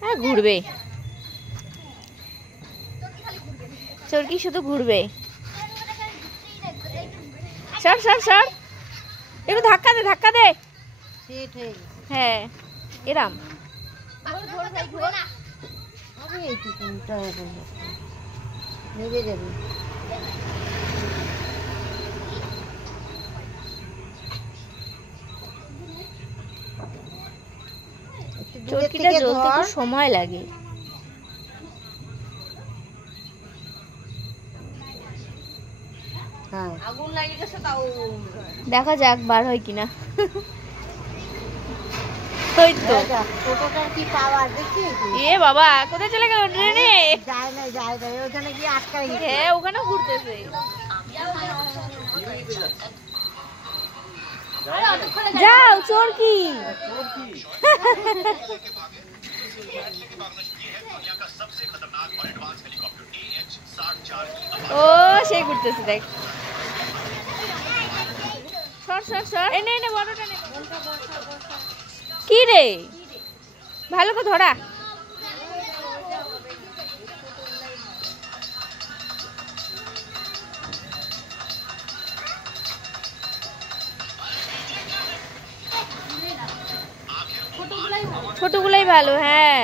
হ্যাঁ ঘুরবে, চরকি শুধু ঘুরবে। সর সর সর, একটু ধাক্কা দে, ধাক্কা দে। হ্যাঁ এরাম চরকিটা জ্বলতে একটু সময় লাগে। দেখা যাক বার হয় কিনা। এ বাবা কোথায় চলে গেল ট্রেনে? হ্যাঁ ওখানে ঘুরতেছে। যাও চরকি। ও সেই ঘুরতেছে দেখ। কি রে ভালো করে ধরা। ছোটগুলাই ভালো। হ্যাঁ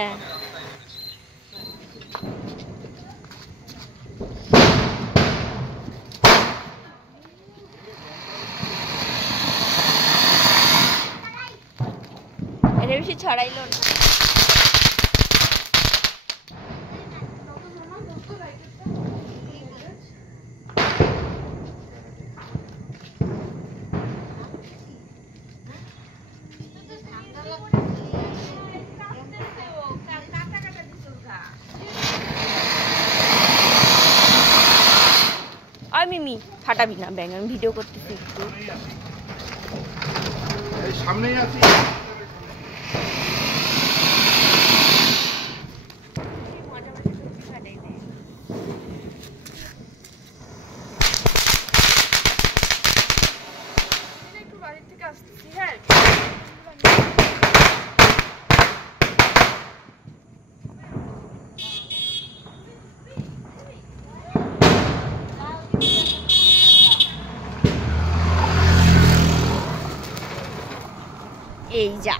এটা বেশি ছড়াইলো না। মিমি ফাটাবি না ব্যাঙ, আমি ভিডিও করতেছি একটু। সামনেই আছি। এই যা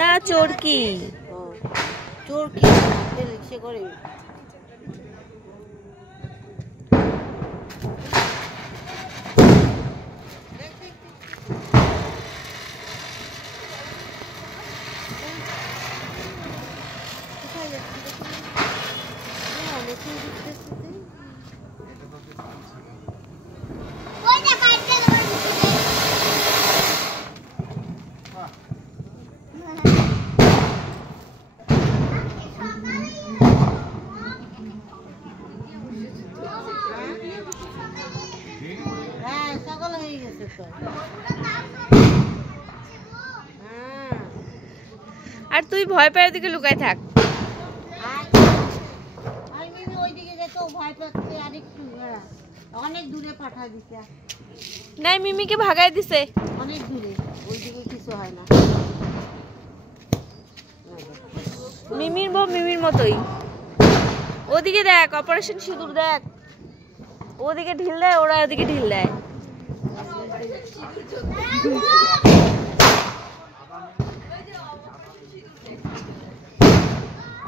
না চরকি চরকি সে করে। আর তুই ভয় পাওয়ার দিকে লুকায় থাক। অনেক দূরে পাঠা দিছে। নাই মিমিকে ভাগাই দিছে অনেক দূরে, ওইদিকে কিছু হয় না। মিমির বউ মিমির মতোই। ওদিকে দেখ অপারেশন সিঁদুর দেখ, ওদিকে ঢিল দেয়, ওরা ওদিকে ঢিল দেয়।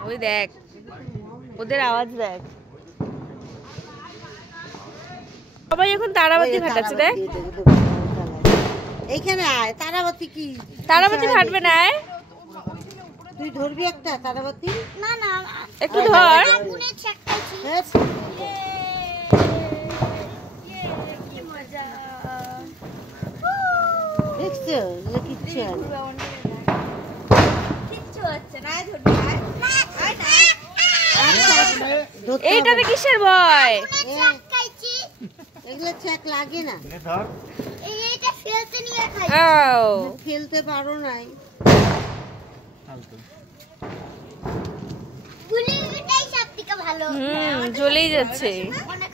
ওই দেখ ওদের আওয়াজ দেখ। সবাই এখন তারাবাতি ফাটাচ্ছে দেখ। এইখানে আয় তারাবাতি। কি তারাবাতি ফাটবে না? তুই ধরবি একটা তারাবাতি? না না একটু ধর। কি মজা দেখছো? কিচ্ছু হচ্ছে না। এইটাতে কিসের ভয়? এগুলো চেক লাগে না। হাতে নিয়ে খাই ফেলতে পারো নাই গুলি এটাই সবথেকে ভালো চলেই যাচ্ছে। অনেক